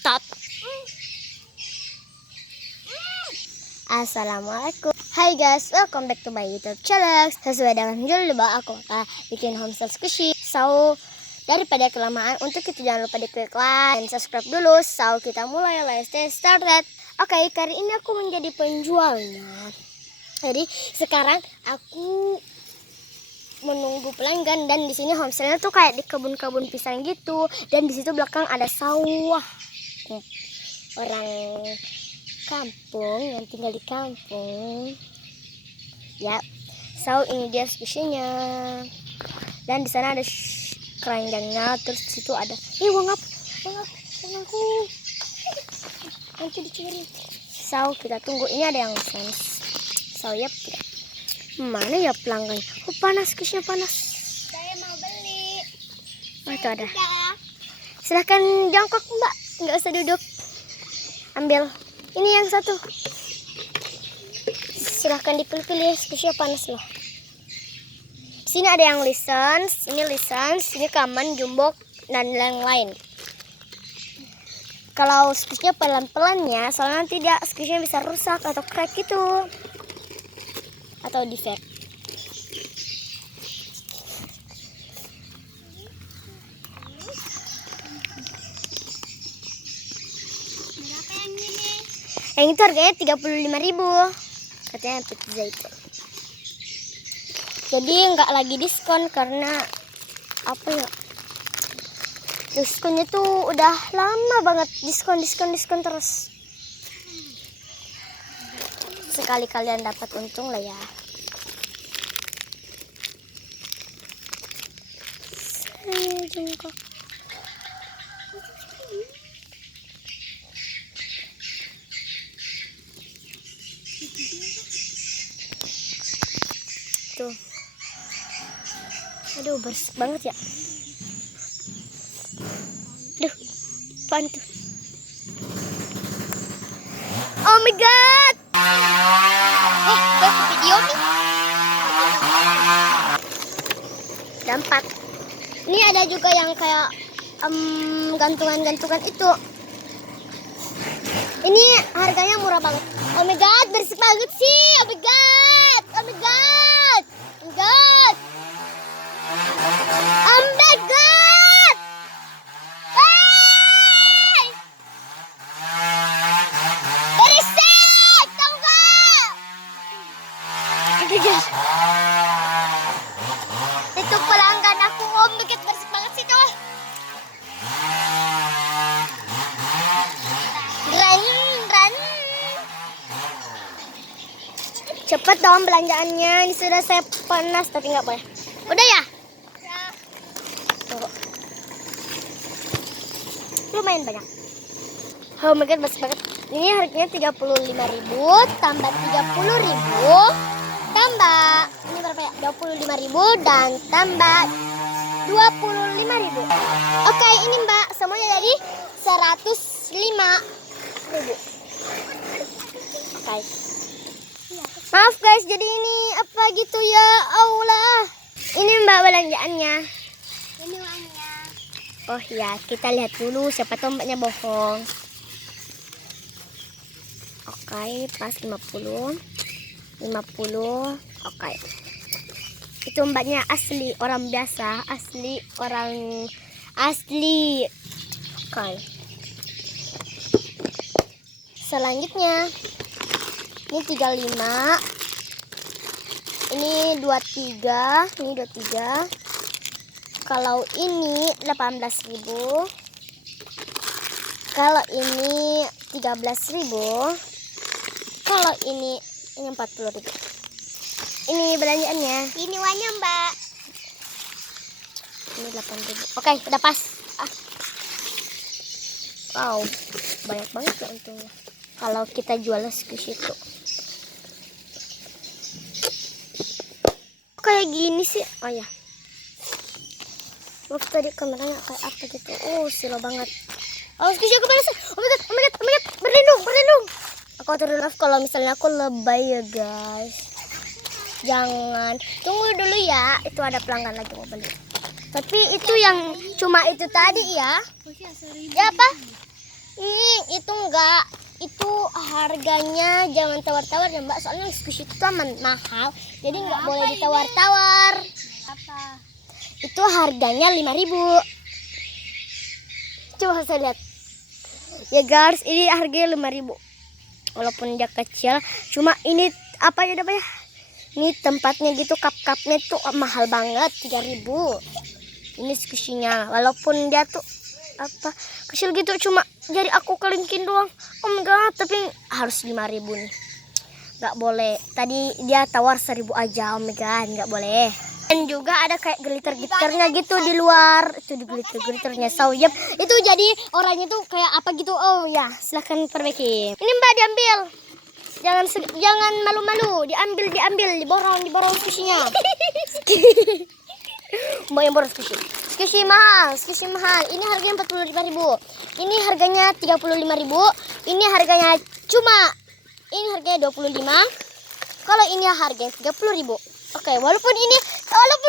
Stop. Assalamualaikum. Hai guys, welcome back to my YouTube channel. Sesuai dengan judul aku akan bikin homestay squishy. So, daripada kelamaan, untuk itu jangan lupa diklik like dan subscribe dulu. So, kita mulai, let's get started. Oke, kali ini aku menjadi penjualnya. Jadi sekarang aku menunggu pelanggan, dan di sini homestaynya tuh kayak di kebun-kebun pisang gitu, dan di situ belakang ada sawah. Orang kampung yang tinggal di kampung ya. So ini dia squishy-nya, dan di sana ada keranjangnya. Terus di situ ada wangap aku nanti dicuri. So kita tunggu, ini ada yang sense. So yep, mana ya pelanggan? Oh panas, squishy-nya panas. Saya mau beli. Oh itu ada. Silahkan jongkok mbak, nggak usah duduk. Ambil ini yang satu, silahkan dipilih-pilih, squishy panas loh. Sini ada yang license, ini common, jumbo, dan lain-lain. Kalau squishy pelan-pelan ya, soalnya nanti dia squishy bisa rusak atau crack gitu, atau defect. Berapa yang ini? Yang itu harganya 35.000 katanya pizza itu. Jadi nggak lagi diskon karena apa ya? Diskonnya tuh udah lama banget, diskon terus. Sekali kalian dapat untung lah ya. Saya jengkok. Tuh. Aduh bersih banget ya. Duh, apaan tuh? Oh my god. Video nih. Ada 4. Ini ada juga yang kayak gantungan itu. Ini harganya murah banget. Oh my god, bersih banget sih. Oh my god. Oh my god. Oh my god. Oh my god. Hey! Berisik, tau gak? Itu pelanggan aku, om, dikit bersih banget sih tuh. Ren. Cepet dong belanjaannya, ini sudah saya panas tapi nggak boleh. Udah ya? Tunggu. Lumayan banyak. Oh my god, bersih banget. Ini harganya 35.000 tambah 30.000 tambah ini berapa ya? 25.000 dan tambah 25.000. Oke, ini mbak, semuanya jadi 105.000. Oke. Maaf guys, jadi ini apa gitu ya Allah. Ini mbak belanjaannya. Ini uangnya. Oh ya, kita lihat dulu siapa tahu mbaknya bohong. Oke, pas 50. Oke. Itu mbaknya asli orang biasa, orang asli. Oke. Selanjutnya ini 35. Ini 23, Kalau ini 18.000. Kalau ini 13.000. Kalau ini 40.000. Ini belanjaannya. Ini uangnya mbak. Ini 8.000. Oke, udah pas. Wow, banyak banget ya untungnya. Kalau kita jual squishy itu. Kayak gini sih. Oh ya. Waktu tadi kameranya kayak apa gitu. Oh, silo banget. Oh, squishy aku panas. Oh my god. Berlindung. Aku turun off kalau misalnya aku lebay ya guys. Jangan. Tunggu dulu ya. Itu ada pelanggan lagi mau beli. Tapi itu yang cuma itu tadi ya. Ya apa? Itu enggak. Itu harganya jangan tawar-tawar ya Mbak. Soalnya squishy itu mahal. Jadi enggak boleh ditawar-tawar. Apa? Itu harganya 5.000. Coba saya lihat. Ya guys, ini harganya 5.000. Walaupun dia kecil, cuma ini apa ya namanya? Ini tempatnya gitu, cup-cupnya tuh mahal banget, 3.000. Ini squishy-nya, walaupun dia tuh apa kecil gitu, cuma jadi aku kelingkin doang. Oh my god, tapi harus 5.000 nih. Nggak boleh. Tadi dia tawar 1.000 aja, oh my god, nggak boleh. Dan juga ada kayak glitter-glitternya gitu di luar. Itu di glitter-glitternya. So, yep. Itu jadi orangnya tuh kayak apa gitu. Oh ya, silahkan perbaiki. Ini Mbak diambil. Jangan malu-malu. Diambil, diborong squishy-nya. Mbak yang borong squishy. Squishy mahal. Ini harganya 45.000. Ini harganya 35.000. Ini harganya ini harganya 25. Kalau ini harganya 30.000. Oke, walaupun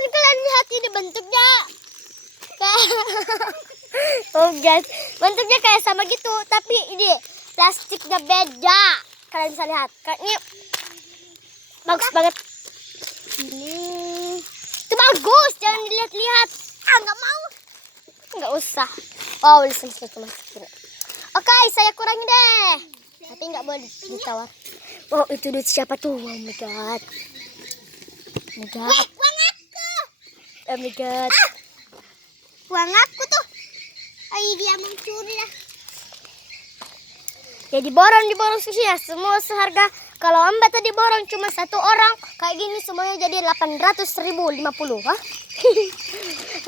kalian lihat ini bentuknya oh guys, bentuknya kayak sama gitu, tapi ini plastiknya beda. Kalian bisa lihat, kayaknya bagus banget. Itu bagus, jangan dilihat-lihat. Nggak mau. Nggak usah. Oh, listen masukin. Oke, saya kurangi deh. Tapi nggak boleh ditawar. Oh, itu duit siapa tuh? Oh my god. Uang aku. Oh my god. Uang aku tuh. Ay, dia mencuri lah. Ya diborong sushi ya. Semua seharga. Kalau Mbak tadi borong cuma satu orang, kayak gini semuanya jadi 800.050. Hah?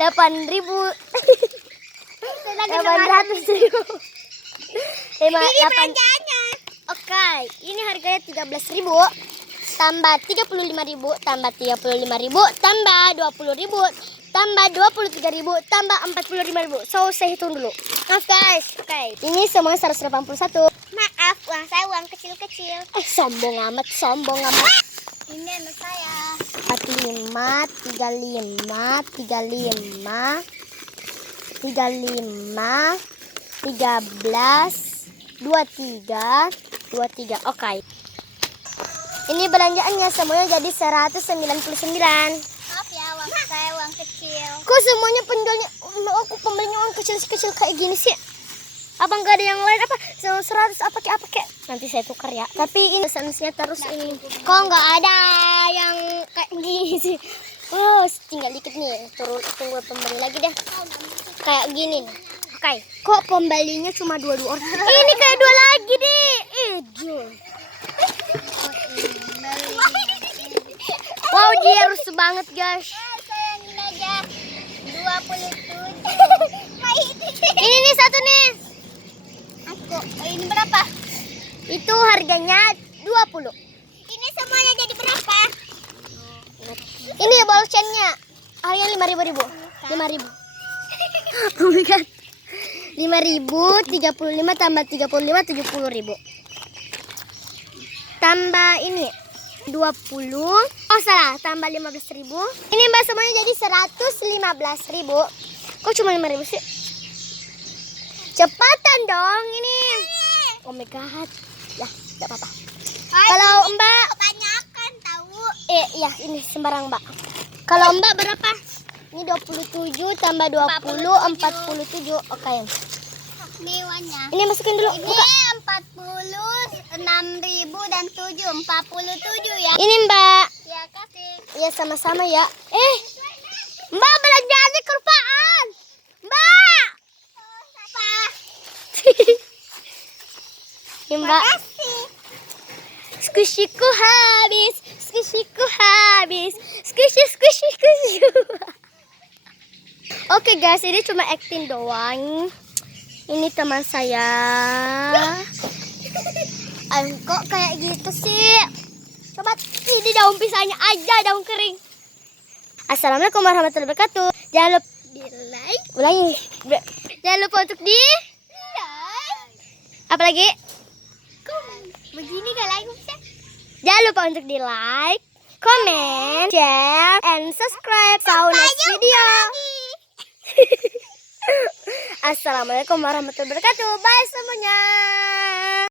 8.000. 800.000. Ini belanjaannya. Oke, ini harganya 13.000. Tambah 35.000, tambah 35.000, tambah 20.000, tambah 23.000, tambah 45.000. So, saya hitung dulu. Maaf guys. Oke. Ini semuanya 181. Maaf, uang saya uang kecil-kecil. Sombong amat. Ini anak saya. 45, 35, 35, 35, 13, 23. Oke. Ini belanjaannya semuanya jadi 199. Maaf ya, uang saya uang kecil. Kok semuanya penjualnya, aku pembelinya orang kecil-kecil kayak gini sih? Abang gak ada yang lain apa? 100 apa kek? Nanti saya tukar ya. Tapi ini sensinya terus ini. Kok nggak ada yang kayak gini sih? Oh, tinggal dikit nih. Tunggu pembeli lagi deh. Kayak gini nih. Oke. Kok pembelinya cuma 2 orang? Ini kayak 2 lagi deh. Jul. Wow, dia rusuh banget guys. Saya ini aja 27. Ini nih satu nih. Aku, ini berapa? Itu harganya 20. Ini semuanya jadi berapa? Ini bolcennya. Harganya 5.000. 5.000. Oh my god. 5.000, 35 tambah 35, 70.000. Tambah ini 20. Oh salah, tambah 15.000. Ini Mbak semuanya jadi 115.000. Kok cuma 5.000 sih? Cepatan dong ini. Oh my god. Ya, enggak apa-apa. Kalau Mbak Kebanyakan tahu. iya, ini sembarang Mbak. Kalau Mbak berapa? Ini 27 tambah 20, 47. Oke. Mewahnya. Ini masukin dulu. Ini Buka. 46.000 dan 47 ya. Ini Mbak. Ya kasih. Ya sama-sama ya. Mbak belanjaannya kelupaan. Mbak. Apa? Ini Mbak. Kasih. Squishy-ku habis. Squishy. Oke guys, ini cuma acting doang. Ini teman saya. Kok kayak gitu sih? Coba ini daun pisangnya aja, daun kering. Assalamualaikum warahmatullahi wabarakatuh. Jangan lupa di like. Ulangi. Jangan lupa untuk di apa lagi? Begini gak lagi bisa? Jangan lupa untuk di like, comment, share, and subscribe. So next video. Assalamualaikum warahmatullahi wabarakatuh. Bye semuanya.